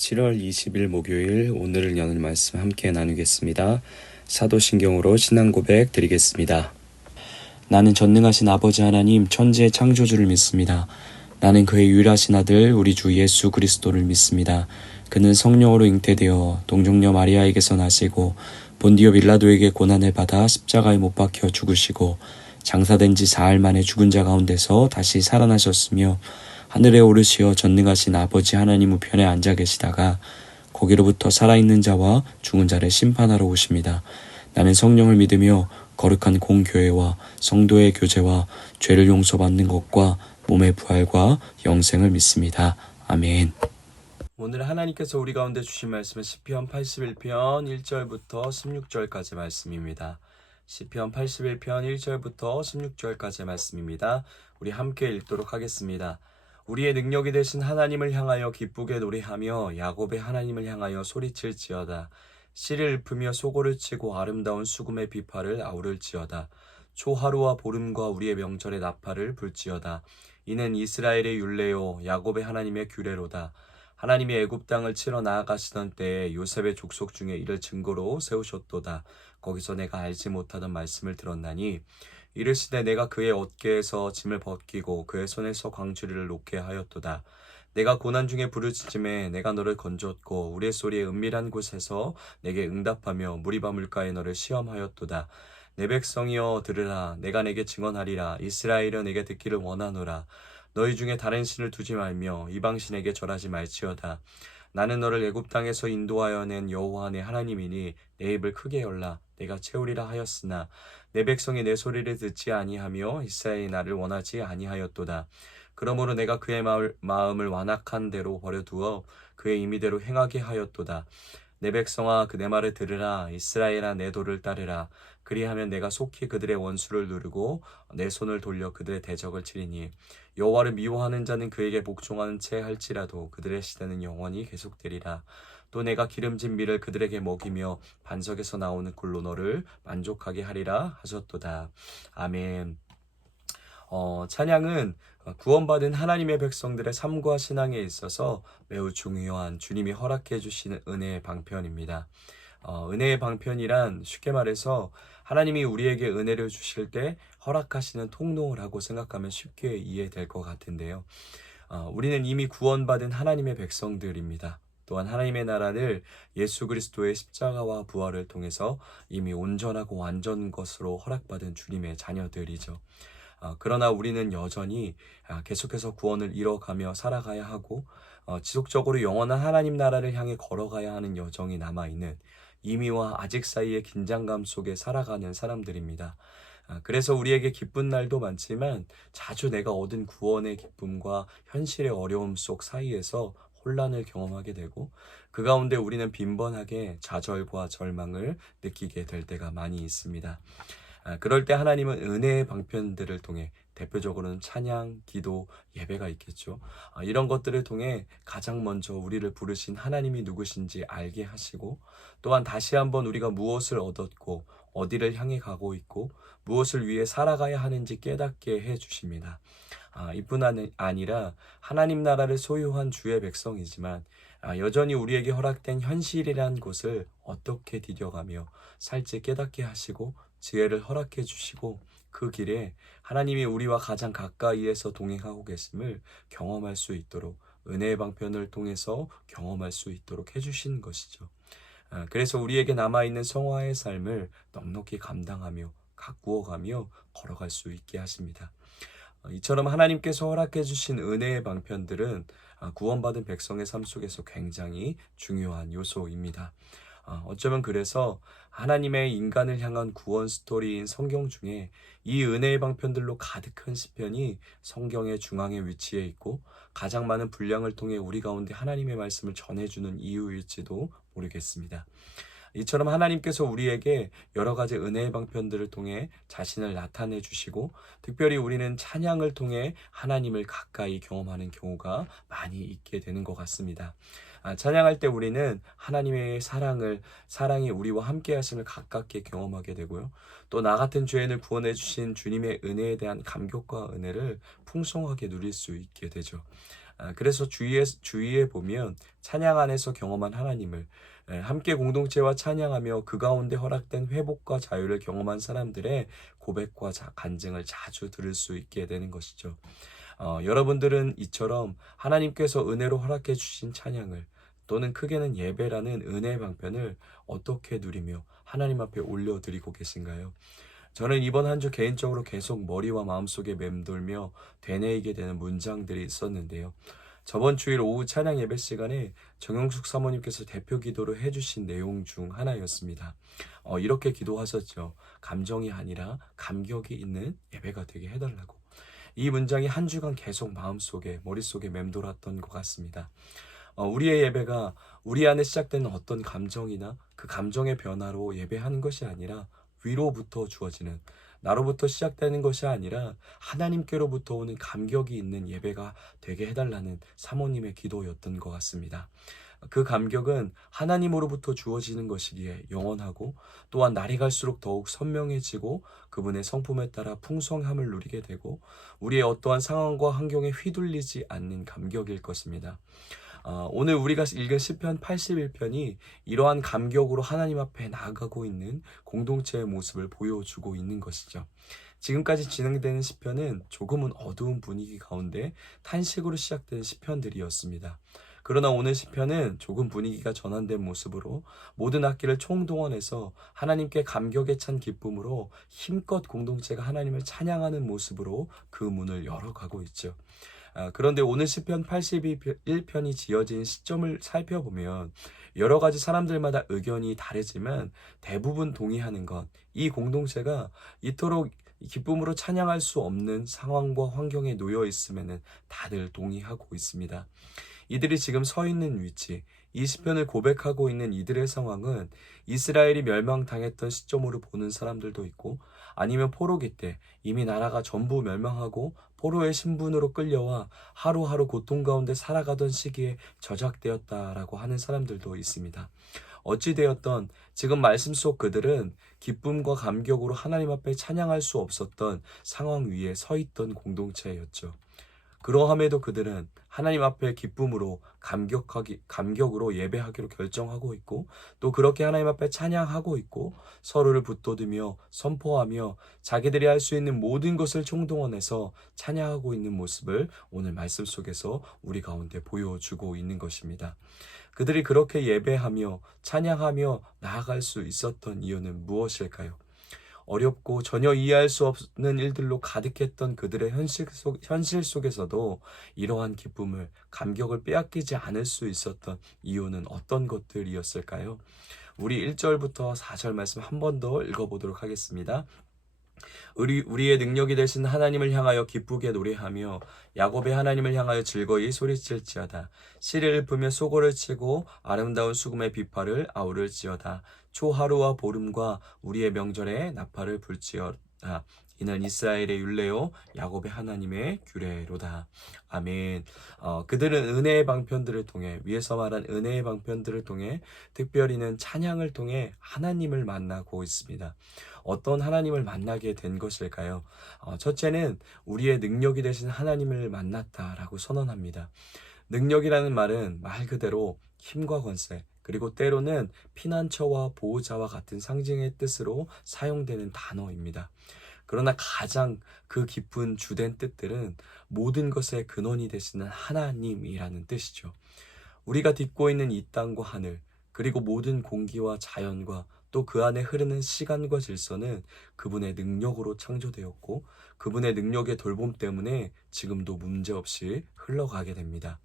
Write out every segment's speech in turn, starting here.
7월 20일 목요일 오늘을 여는 말씀 함께 나누겠습니다. 사도신경으로 신앙 고백 드리겠습니다. 나는 전능하신 아버지 하나님 천지의 창조주를 믿습니다. 나는 그의 유일하신 아들 우리 주 예수 그리스도를 믿습니다. 그는 성령으로 잉태되어 동정녀 마리아에게서 나시고 본디오 빌라도에게 고난을 받아 십자가에 못 박혀 죽으시고 장사된 지 사흘 만에 죽은 자 가운데서 다시 살아나셨으며 하늘에 오르시어 전능하신 아버지 하나님 우편에 앉아 계시다가 거기로부터 살아있는 자와 죽은 자를 심판하러 오십니다. 나는 성령을 믿으며 거룩한 공교회와 성도의 교제와 죄를 용서받는 것과 몸의 부활과 영생을 믿습니다. 아멘. 오늘 하나님께서 우리 가운데 주신 말씀은 시편 81편 1절부터 16절까지 말씀입니다. 시편 81편 1절부터 16절까지 말씀입니다. 우리 함께 읽도록 하겠습니다. 우리의 능력이 되신 하나님을 향하여 기쁘게 노래하며 야곱의 하나님을 향하여 소리칠지어다. 씨를 읊으며 소고를 치고 아름다운 수금의 비파를 아우를지어다. 초하루와 보름과 우리의 명절의 나팔을 불지어다. 이는 이스라엘의 율례요 야곱의 하나님의 규례로다. 하나님이 애굽 땅을 치러 나아가시던 때에 요셉의 족속 중에 이를 증거로 세우셨도다. 거기서 내가 알지 못하던 말씀을 들었나니 이르시되 내가 그의 어깨에서 짐을 벗기고 그의 손에서 광주리를 놓게 하였도다. 내가 고난 중에 부르짖음에 내가 너를 건졌고 우리의 소리에 은밀한 곳에서 내게 응답하며 무리바 물가에 너를 시험하였도다. 내 백성이여 들으라. 내가 내게 증언하리라. 이스라엘여 내게 듣기를 원하노라. 너희 중에 다른 신을 두지 말며 이방신에게 절하지 말지어다. 나는 너를 애굽 땅에서 인도하여 낸 여호와 내 하나님이니 내 입을 크게 열라. 내가 채우리라 하였으나 내 백성이 내 소리를 듣지 아니하며 이스라엘이 나를 원하지 아니하였도다. 그러므로 내가 그의 마음을 완악한 대로 버려두어 그의 임의대로 행하게 하였도다. 내 백성아 그 내 말을 들으라. 이스라엘아 내 도를 따르라. 그리하면 내가 속히 그들의 원수를 누르고 내 손을 돌려 그들의 대적을 치리니 여호와를 미워하는 자는 그에게 복종하는 채 할지라도 그들의 시대는 영원히 계속되리라. 또 내가 기름진 밀을 그들에게 먹이며 반석에서 나오는 꿀로 너를 만족하게 하리라 하셨도다. 아멘. 찬양은 구원받은 하나님의 백성들의 삶과 신앙에 있어서 매우 중요한 주님이 허락해 주시는 은혜의 방편입니다. 은혜의 방편이란 쉽게 말해서 하나님이 우리에게 은혜를 주실 때 허락하시는 통로라고 생각하면 쉽게 이해될 것 같은데요. 우리는 이미 구원받은 하나님의 백성들입니다. 또한 하나님의 나라를 예수 그리스도의 십자가와 부활을 통해서 이미 온전하고 완전 것으로 허락받은 주님의 자녀들이죠. 그러나 우리는 여전히 계속해서 구원을 이뤄가며 살아가야 하고 지속적으로 영원한 하나님 나라를 향해 걸어가야 하는 여정이 남아있는 이미와 아직 사이의 긴장감 속에 살아가는 사람들입니다. 그래서 우리에게 기쁜 날도 많지만 자주 내가 얻은 구원의 기쁨과 현실의 어려움 속 사이에서 혼란을 경험하게 되고 그 가운데 우리는 빈번하게 좌절과 절망을 느끼게 될 때가 많이 있습니다. 그럴 때 하나님은 은혜의 방편들을 통해 대표적으로는 찬양, 기도, 예배가 있겠죠. 이런 것들을 통해 가장 먼저 우리를 부르신 하나님이 누구신지 알게 하시고 또한 다시 한번 우리가 무엇을 얻었고 어디를 향해 가고 있고 무엇을 위해 살아가야 하는지 깨닫게 해주십니다. 이뿐 아니라 하나님 나라를 소유한 주의 백성이지만 여전히 우리에게 허락된 현실이란 곳을 어떻게 디뎌가며 살지 깨닫게 하시고 지혜를 허락해 주시고 그 길에 하나님이 우리와 가장 가까이에서 동행하고 계심을 경험할 수 있도록 은혜의 방편을 통해서 경험할 수 있도록 해주신 것이죠. 그래서 우리에게 남아있는 성화의 삶을 넉넉히 감당하며 가꾸어가며 걸어갈 수 있게 하십니다. 이처럼 하나님께서 허락해 주신 은혜의 방편들은 구원받은 백성의 삶 속에서 굉장히 중요한 요소입니다. 어쩌면 그래서 하나님의 인간을 향한 구원 스토리인 성경 중에 이 은혜의 방편들로 가득한 시편이 성경의 중앙에 위치해 있고 가장 많은 분량을 통해 우리 가운데 하나님의 말씀을 전해주는 이유일지도 모르겠습니다. 이처럼 하나님께서 우리에게 여러 가지 은혜의 방편들을 통해 자신을 나타내 주시고 특별히 우리는 찬양을 통해 하나님을 가까이 경험하는 경우가 많이 있게 되는 것 같습니다. 찬양할 때 우리는 하나님의 사랑이 우리와 함께 하심을 가깝게 경험하게 되고요. 또 나 같은 죄인을 구원해 주신 주님의 은혜에 대한 감격과 은혜를 풍성하게 누릴 수 있게 되죠. 그래서 주위에 보면 찬양 안에서 경험한 하나님을 함께 공동체와 찬양하며 그 가운데 허락된 회복과 자유를 경험한 사람들의 고백과 간증을 자주 들을 수 있게 되는 것이죠. 여러분들은 이처럼 하나님께서 은혜로 허락해 주신 찬양을 또는 크게는 예배라는 은혜의 방편을 어떻게 누리며 하나님 앞에 올려드리고 계신가요? 저는 이번 한 주 개인적으로 계속 머리와 마음속에 맴돌며 되뇌이게 되는 문장들이 있었는데요. 저번 주일 오후 찬양 예배 시간에 정영숙 사모님께서 대표 기도를 해주신 내용 중 하나였습니다. 이렇게 기도하셨죠. 감정이 아니라 감격이 있는 예배가 되게 해달라고. 이 문장이 한 주간 계속 마음속에, 머릿속에 맴돌았던 것 같습니다. 우리의 예배가 우리 안에 시작되는 어떤 감정이나 그 감정의 변화로 예배하는 것이 아니라 위로부터 주어지는, 나로부터 시작되는 것이 아니라 하나님께로부터 오는 감격이 있는 예배가 되게 해달라는 사모님의 기도였던 것 같습니다. 그 감격은 하나님으로부터 주어지는 것이기에 영원하고 또한 날이 갈수록 더욱 선명해지고 그분의 성품에 따라 풍성함을 누리게 되고 우리의 어떠한 상황과 환경에 휘둘리지 않는 감격일 것입니다. 오늘 우리가 읽은 시편 81편이 이러한 감격으로 하나님 앞에 나아가고 있는 공동체의 모습을 보여주고 있는 것이죠. 지금까지 진행되는 시편은 조금은 어두운 분위기 가운데 탄식으로 시작된 시편들이었습니다. 그러나 오늘 시편은 조금 분위기가 전환된 모습으로 모든 악기를 총동원해서 하나님께 감격에 찬 기쁨으로 힘껏 공동체가 하나님을 찬양하는 모습으로 그 문을 열어가고 있죠. 그런데 오늘 시편 81편이 지어진 시점을 살펴보면 여러 가지 사람들마다 의견이 다르지만 대부분 동의하는 것, 이 공동체가 이토록 기쁨으로 찬양할 수 없는 상황과 환경에 놓여 있음에는 다들 동의하고 있습니다. 이들이 지금 서 있는 위치, 이 시편을 고백하고 있는 이들의 상황은 이스라엘이 멸망당했던 시점으로 보는 사람들도 있고 아니면 포로기 때 이미 나라가 전부 멸망하고 포로의 신분으로 끌려와 하루하루 고통 가운데 살아가던 시기에 저작되었다라고 하는 사람들도 있습니다. 어찌되었던 지금 말씀 속 그들은 기쁨과 감격으로 하나님 앞에 찬양할 수 없었던 상황 위에 서 있던 공동체였죠. 그러함에도 그들은 하나님 앞에 기쁨으로 감격으로 예배하기로 결정하고 있고 또 그렇게 하나님 앞에 찬양하고 있고 서로를 붙돋으며 선포하며 자기들이 할 수 있는 모든 것을 총동원해서 찬양하고 있는 모습을 오늘 말씀 속에서 우리 가운데 보여주고 있는 것입니다. 그들이 그렇게 예배하며 찬양하며 나아갈 수 있었던 이유는 무엇일까요? 어렵고 전혀 이해할 수 없는 일들로 가득했던 그들의 현실 속에서도 이러한 기쁨을, 감격을 빼앗기지 않을 수 있었던 이유는 어떤 것들이었을까요? 우리 1절부터 4절 말씀 한 번 더 읽어보도록 하겠습니다. 우리의 능력이 되신 하나님을 향하여 기쁘게 노래하며 야곱의 하나님을 향하여 즐거이 소리칠지어다. 씨를 읊으며 소고를 치고 아름다운 수금의 비파를 아우를지어다. 초하루와 보름과 우리의 명절에 나팔을 불지어다. 이는 이스라엘의 율례요 야곱의 하나님의 규례로다. 아멘. 그들은 은혜의 방편들을 통해, 위에서 말한 은혜의 방편들을 통해 특별히는 찬양을 통해 하나님을 만나고 있습니다. 어떤 하나님을 만나게 된 것일까요? 첫째는 우리의 능력이 되신 하나님을 만났다라고 선언합니다. 능력이라는 말은 말 그대로 힘과 권세, 그리고 때로는 피난처와 보호자와 같은 상징의 뜻으로 사용되는 단어입니다. 그러나 가장 그 깊은 주된 뜻들은 모든 것의 근원이 되시는 하나님이라는 뜻이죠. 우리가 딛고 있는 이 땅과 하늘, 그리고 모든 공기와 자연과 또 그 안에 흐르는 시간과 질서는 그분의 능력으로 창조되었고 그분의 능력의 돌봄 때문에 지금도 문제없이 흘러가게 됩니다.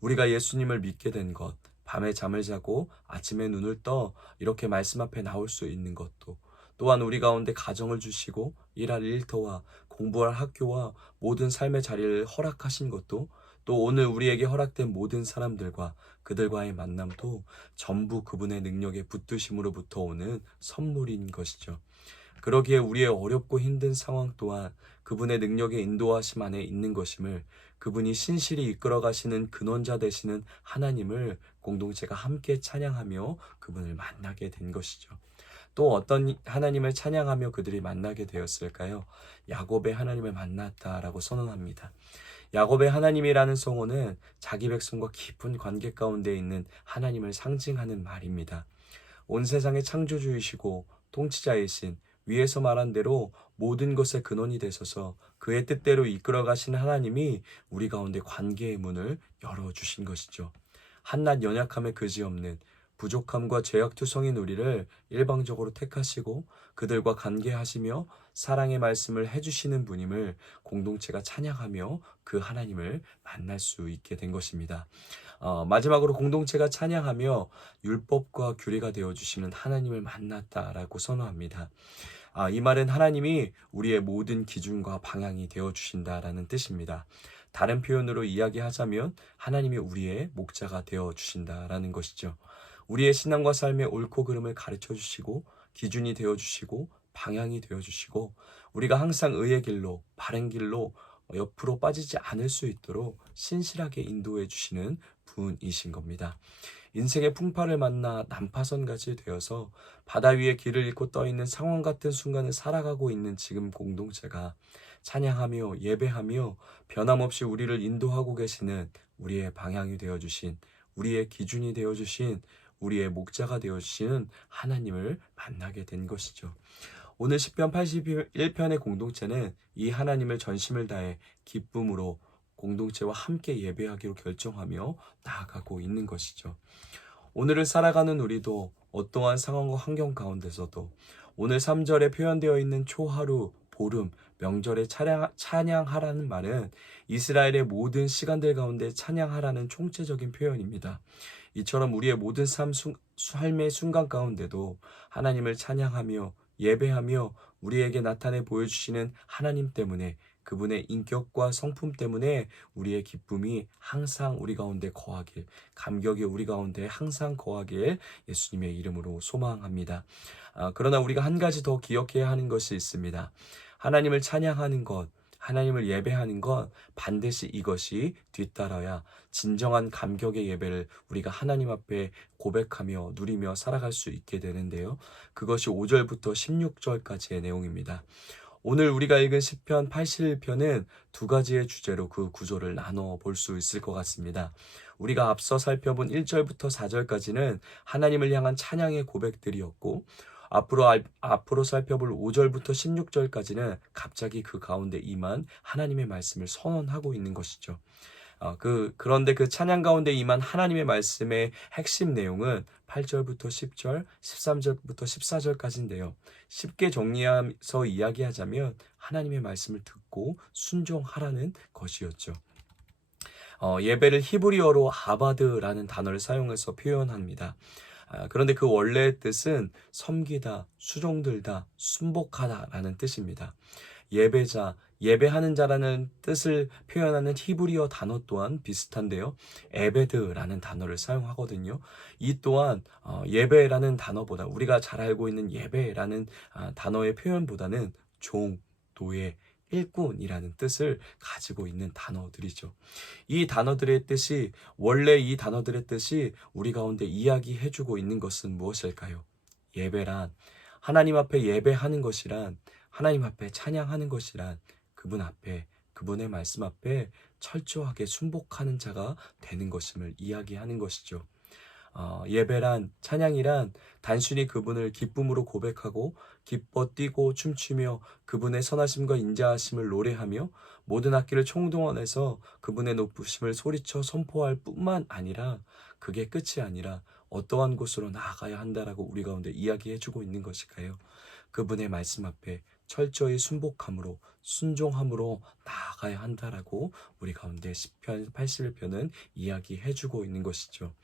우리가 예수님을 믿게 된 것, 밤에 잠을 자고 아침에 눈을 떠 이렇게 말씀 앞에 나올 수 있는 것도, 또한 우리 가운데 가정을 주시고 일할 일터와 공부할 학교와 모든 삶의 자리를 허락하신 것도, 또 오늘 우리에게 허락된 모든 사람들과 그들과의 만남도 전부 그분의 능력의 붙드심으로부터 오는 선물인 것이죠. 그러기에 우리의 어렵고 힘든 상황 또한 그분의 능력의 인도하심 안에 있는 것임을, 그분이 신실히 이끌어 가시는 근원자 되시는 하나님을 공동체가 함께 찬양하며 그분을 만나게 된 것이죠. 또 어떤 하나님을 찬양하며 그들이 만나게 되었을까요? 야곱의 하나님을 만났다라고 선언합니다. 야곱의 하나님이라는 성어는 자기 백성과 깊은 관계 가운데 있는 하나님을 상징하는 말입니다. 온 세상의 창조주이시고 통치자이신 위에서 말한 대로 모든 것의 근원이 되셔서 그의 뜻대로 이끌어 가신 하나님이 우리 가운데 관계의 문을 열어주신 것이죠. 한낱 연약함에 그지없는 부족함과 죄악투성인 우리를 일방적으로 택하시고 그들과 관계하시며 사랑의 말씀을 해주시는 분임을 공동체가 찬양하며 그 하나님을 만날 수 있게 된 것입니다. 마지막으로 공동체가 찬양하며 율법과 규례가 되어주시는 하나님을 만났다라고 선언합니다. 이 말은 하나님이 우리의 모든 기준과 방향이 되어주신다라는 뜻입니다. 다른 표현으로 이야기하자면 하나님이 우리의 목자가 되어주신다라는 것이죠. 우리의 신앙과 삶의 옳고 그름을 가르쳐 주시고 기준이 되어 주시고 방향이 되어 주시고 우리가 항상 의의 길로 바른 길로 옆으로 빠지지 않을 수 있도록 신실하게 인도해 주시는 분이신 겁니다. 인생의 풍파를 만나 난파선같이 되어서 바다 위에 길을 잃고 떠있는 상황 같은 순간을 살아가고 있는 지금 공동체가 찬양하며 예배하며 변함없이 우리를 인도하고 계시는 우리의 방향이 되어주신 우리의 기준이 되어주신 우리의 목자가 되어주시는 하나님을 만나게 된 것이죠. 오늘 시편 81편의 공동체는 이 하나님을 전심을 다해 기쁨으로 공동체와 함께 예배하기로 결정하며 나아가고 있는 것이죠. 오늘을 살아가는 우리도 어떠한 상황과 환경 가운데서도 오늘 3절에 표현되어 있는 초하루, 보름, 명절에 찬양하라는 말은 이스라엘의 모든 시간들 가운데 찬양하라는 총체적인 표현입니다. 이처럼 우리의 모든 삶의 순간 가운데도 하나님을 찬양하며 예배하며 우리에게 나타내 보여주시는 하나님 때문에 그분의 인격과 성품 때문에 우리의 기쁨이 항상 우리 가운데 거하길, 감격이 우리 가운데 항상 거하길 예수님의 이름으로 소망합니다. 그러나 우리가 한 가지 더 기억해야 하는 것이 있습니다. 하나님을 찬양하는 것, 하나님을 예배하는 것 반드시 이것이 뒤따라야 진정한 감격의 예배를 우리가 하나님 앞에 고백하며 누리며 살아갈 수 있게 되는데요. 그것이 5절부터 16절까지의 내용입니다. 오늘 우리가 읽은 시편 81편은 두 가지의 주제로 그 구조를 나눠 볼 수 있을 것 같습니다. 우리가 앞서 살펴본 1절부터 4절까지는 하나님을 향한 찬양의 고백들이었고 앞으로 살펴볼 5절부터 16절까지는 갑자기 그 가운데 임한 하나님의 말씀을 선언하고 있는 것이죠. 그런데 그 찬양 가운데 임한 하나님의 말씀의 핵심 내용은 8절부터 10절, 13절부터 14절까지인데요. 쉽게 정리해서 이야기하자면 하나님의 말씀을 듣고 순종하라는 것이었죠. 예배를 히브리어로 아바드라는 단어를 사용해서 표현합니다. 그런데 그 원래의 뜻은 섬기다, 수종들다, 순복하다라는 뜻입니다. 예배자, 예배하는 자라는 뜻을 표현하는 히브리어 단어 또한 비슷한데요. 에베드라는 단어를 사용하거든요. 이 또한 예배라는 단어보다 우리가 잘 알고 있는 예배라는 단어의 표현보다는 종, 노예, 일꾼이라는 뜻을 가지고 있는 단어들이죠. 원래 이 단어들의 뜻이 우리 가운데 이야기해주고 있는 것은 무엇일까요? 예배란, 하나님 앞에 예배하는 것이란, 하나님 앞에 찬양하는 것이란, 그분 앞에, 그분의 말씀 앞에 철저하게 순복하는 자가 되는 것임을 이야기하는 것이죠. 예배란, 찬양이란 단순히 그분을 기쁨으로 고백하고 기뻐 뛰고 춤추며 그분의 선하심과 인자하심을 노래하며 모든 악기를 총동원해서 그분의 높으심을 소리쳐 선포할 뿐만 아니라 그게 끝이 아니라 어떠한 곳으로 나아가야 한다라고 우리 가운데 이야기해주고 있는 것일까요? 그분의 말씀 앞에 철저히 순복함으로 순종함으로 나아가야 한다라고 우리 가운데 시편 81편은 이야기해주고 있는 것이죠.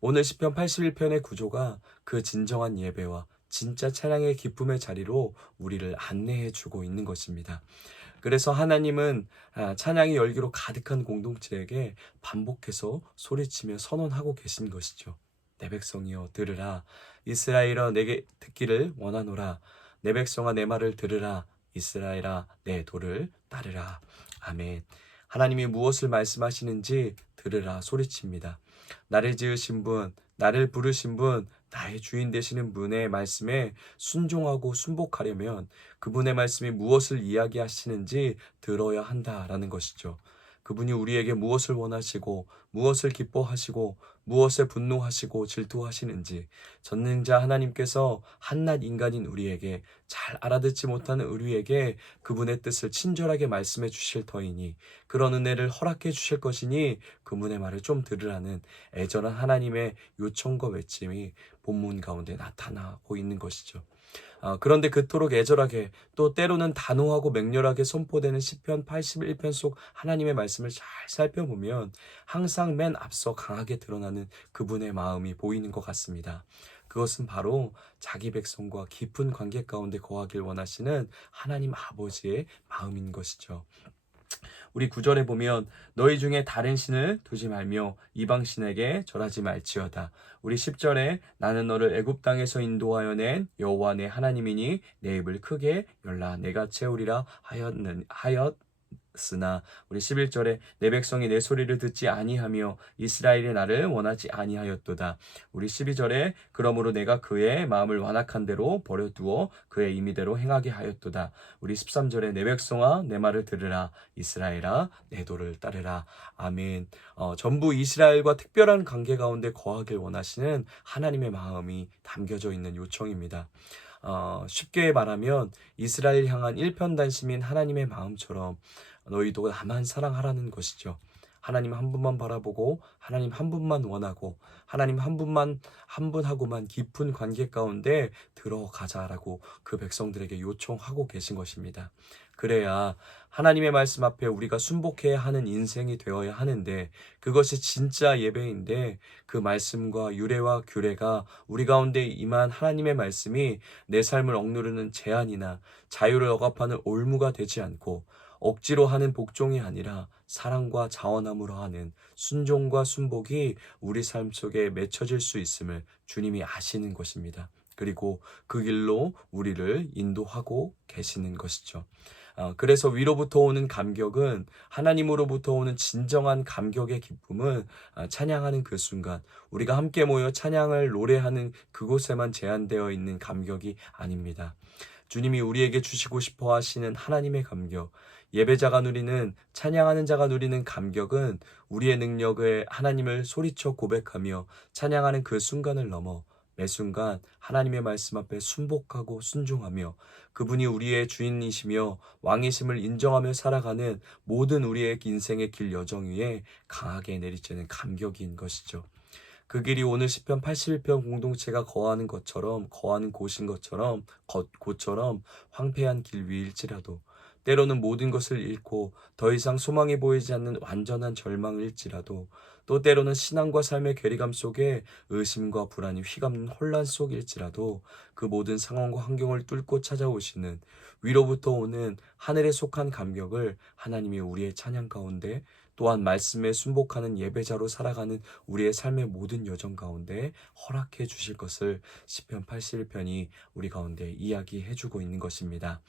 오늘 시편 81편의 구조가 그 진정한 예배와 진짜 찬양의 기쁨의 자리로 우리를 안내해주고 있는 것입니다. 그래서 하나님은 찬양의 열기로 가득한 공동체에게 반복해서 소리치며 선언하고 계신 것이죠. 내 백성이여 들으라. 이스라엘아 내게 듣기를 원하노라. 내 백성아 내 말을 들으라. 이스라엘아 내 도를 따르라. 아멘. 하나님이 무엇을 말씀하시는지 들으라 소리칩니다. 나를 지으신 분, 나를 부르신 분, 나의 주인 되시는 분의 말씀에 순종하고 순복하려면 그분의 말씀이 무엇을 이야기하시는지 들어야 한다라는 것이죠. 그분이 우리에게 무엇을 원하시고 무엇을 기뻐하시고 무엇에 분노하시고 질투하시는지 전능자 하나님께서 한낱 인간인 우리에게 잘 알아듣지 못하는 우리에게 그분의 뜻을 친절하게 말씀해 주실 터이니 그런 은혜를 허락해 주실 것이니 그분의 말을 좀 들으라는 애절한 하나님의 요청과 외침이 본문 가운데 나타나고 있는 것이죠. 그런데 그토록 애절하게 또 때로는 단호하고 맹렬하게 선포되는 시편 81편 속 하나님의 말씀을 잘 살펴보면 항상 맨 앞서 강하게 드러나는 그분의 마음이 보이는 것 같습니다. 그것은 바로 자기 백성과 깊은 관계 가운데 거하길 원하시는 하나님 아버지의 마음인 것이죠. 우리 9절에 보면 너희 중에 다른 신을 두지 말며 이방 신에게 절하지 말지어다. 우리 10절에 나는 너를 애굽 땅에서 인도하여 낸 여호와 내 하나님이니 내 입을 크게 열라 내가 채우리라 하였으나 우리 11절에 내 백성이 내 소리를 듣지 아니하며 이스라엘이 나를 원하지 아니하였도다. 우리 12절에 그러므로 내가 그의 마음을 완악한 대로 버려두어 그의 임의대로 행하게 하였도다. 우리 13절에 내 백성아 내 말을 들으라 이스라엘아 내 도를 따르라. 아멘. 전부 이스라엘과 특별한 관계 가운데 거하길 원하시는 하나님의 마음이 담겨져 있는 요청입니다. 쉽게 말하면 이스라엘 향한 일편단심인 하나님의 마음처럼 너희도 나만 사랑하라는 것이죠. 하나님 한 분만 바라보고 하나님 한 분만 원하고 하나님 한 분하고만 깊은 관계 가운데 들어가자라고 그 백성들에게 요청하고 계신 것입니다. 그래야 하나님의 말씀 앞에 우리가 순복해야 하는 인생이 되어야 하는데 그것이 진짜 예배인데 그 말씀과 유래와 규례가 우리 가운데 임한 하나님의 말씀이 내 삶을 억누르는 제한이나 자유를 억압하는 올무가 되지 않고 억지로 하는 복종이 아니라 사랑과 자원함으로 하는 순종과 순복이 우리 삶 속에 맺혀질 수 있음을 주님이 아시는 것입니다. 그리고 그 길로 우리를 인도하고 계시는 것이죠. 그래서 위로부터 오는 감격은 하나님으로부터 오는 진정한 감격의 기쁨은 찬양하는 그 순간 우리가 함께 모여 찬양을 노래하는 그곳에만 제한되어 있는 감격이 아닙니다. 주님이 우리에게 주시고 싶어 하시는 하나님의 감격, 예배자가 누리는 찬양하는 자가 누리는 감격은 우리의 능력을 하나님을 소리쳐 고백하며 찬양하는 그 순간을 넘어 매 순간 하나님의 말씀 앞에 순복하고 순종하며 그분이 우리의 주인이시며 왕이심을 인정하며 살아가는 모든 우리의 인생의 길 여정 위에 강하게 내리쬐는 감격인 것이죠. 그 길이 오늘 시편 81편 공동체가 거하는 곳인 것처럼 곳처럼 황폐한 길 위일지라도 때로는 모든 것을 잃고 더 이상 소망이 보이지 않는 완전한 절망일지라도 또 때로는 신앙과 삶의 괴리감 속에 의심과 불안이 휘감는 혼란 속일지라도 그 모든 상황과 환경을 뚫고 찾아오시는 위로부터 오는 하늘에 속한 감격을 하나님이 우리의 찬양 가운데 또한 말씀에 순복하는 예배자로 살아가는 우리의 삶의 모든 여정 가운데 허락해 주실 것을 시편 81편이 우리 가운데 이야기해 주고 있는 것입니다.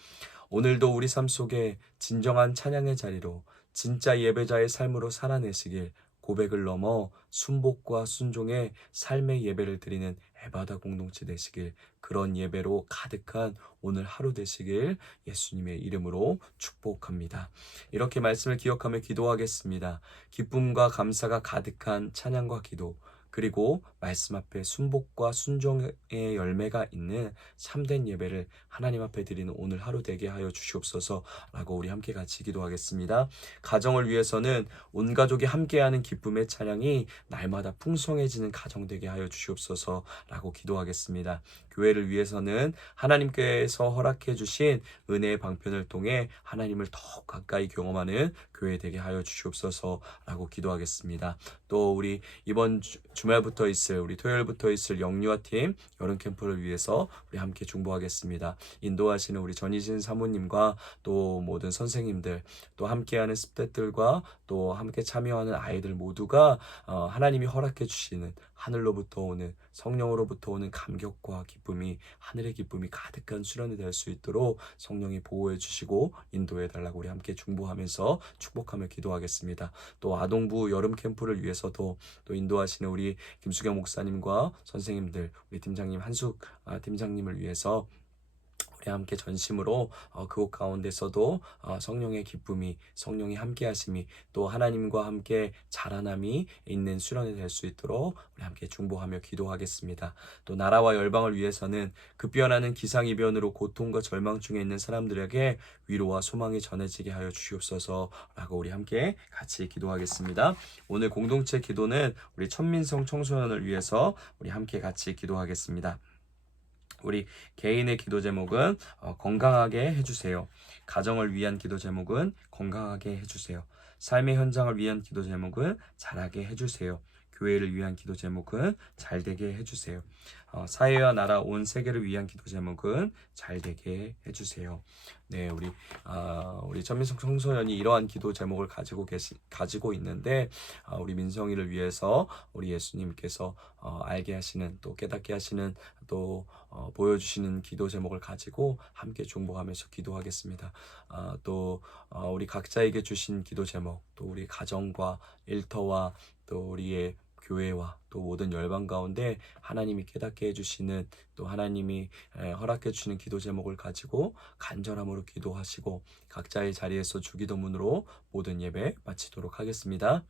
오늘도 우리 삶 속에 진정한 찬양의 자리로 진짜 예배자의 삶으로 살아내시길 고백을 넘어 순복과 순종의 삶의 예배를 드리는 에바다 공동체 되시길 그런 예배로 가득한 오늘 하루 되시길 예수님의 이름으로 축복합니다. 이렇게 말씀을 기억하며 기도하겠습니다. 기쁨과 감사가 가득한 찬양과 기도 그리고 말씀 앞에 순복과 순종의 열매가 있는 참된 예배를 하나님 앞에 드리는 오늘 하루 되게 하여 주시옵소서라고 우리 함께 같이 기도하겠습니다. 가정을 위해서는 온 가족이 함께하는 기쁨의 찬양이 날마다 풍성해지는 가정 되게 하여 주시옵소서라고 기도하겠습니다. 교회를 위해서는 하나님께서 허락해 주신 은혜의 방편을 통해 하나님을 더욱 가까이 경험하는 교회 되게 하여 주시옵소서라고 기도하겠습니다. 또 우리 이번 주말부터 있을 우리 토요일부터 있을 영유아팀 여름 캠프를 위해서 우리 함께 중보하겠습니다. 인도하시는 우리 전희진 사모님과 또 모든 선생님들 또 함께하는 스태프들과 또 함께 참여하는 아이들 모두가 하나님이 허락해 주시는 하늘로부터 오는 성령으로부터 오는 감격과 기쁨이 하늘의 기쁨이 가득한 수련이 될 수 있도록 성령이 보호해 주시고 인도해 달라고 우리 함께 중보하면서 축복하며 기도하겠습니다. 또 아동부 여름 캠프를 위해서도 또 인도하시는 우리 김수경 목사님과 선생님들, 우리 팀장님 한숙 팀장님을 위해서 우리 함께 전심으로 그곳 가운데서도 성령의 기쁨이, 성령이 함께 하심이, 또 하나님과 함께 자라남이 있는 수련이 될 수 있도록 우리 함께 중보하며 기도하겠습니다. 또 나라와 열방을 위해서는 급변하는 기상이변으로 고통과 절망 중에 있는 사람들에게 위로와 소망이 전해지게 하여 주시옵소서 라고 우리 함께 같이 기도하겠습니다. 오늘 공동체 기도는 우리 천민성 청소년을 위해서 우리 함께 같이 기도하겠습니다. 우리 개인의 기도 제목은 건강하게 해주세요. 가정을 위한 기도 제목은 건강하게 해주세요. 삶의 현장을 위한 기도 제목은 잘하게 해주세요. 교회를 위한 기도 제목은 잘되게 해주세요. 사회와 나라 온 세계를 위한 기도 제목은 잘되게 해주세요. 네, 우리 천민성 청소년이 이러한 기도 제목을 가지고 있는데 우리 민성이를 위해서 우리 예수님께서 알게 하시는, 또 깨닫게 하시는, 또 보여주시는 기도 제목을 가지고 함께 중보하면서 기도하겠습니다. 또 우리 각자에게 주신 기도 제목, 또 우리 가정과 일터와 또 우리의 교회와 또 모든 열방 가운데 하나님이 깨닫게 해주시는, 또 하나님이 허락해 주시는 기도 제목을 가지고 간절함으로 기도하시고 각자의 자리에서 주기도문으로 모든 예배 마치도록 하겠습니다.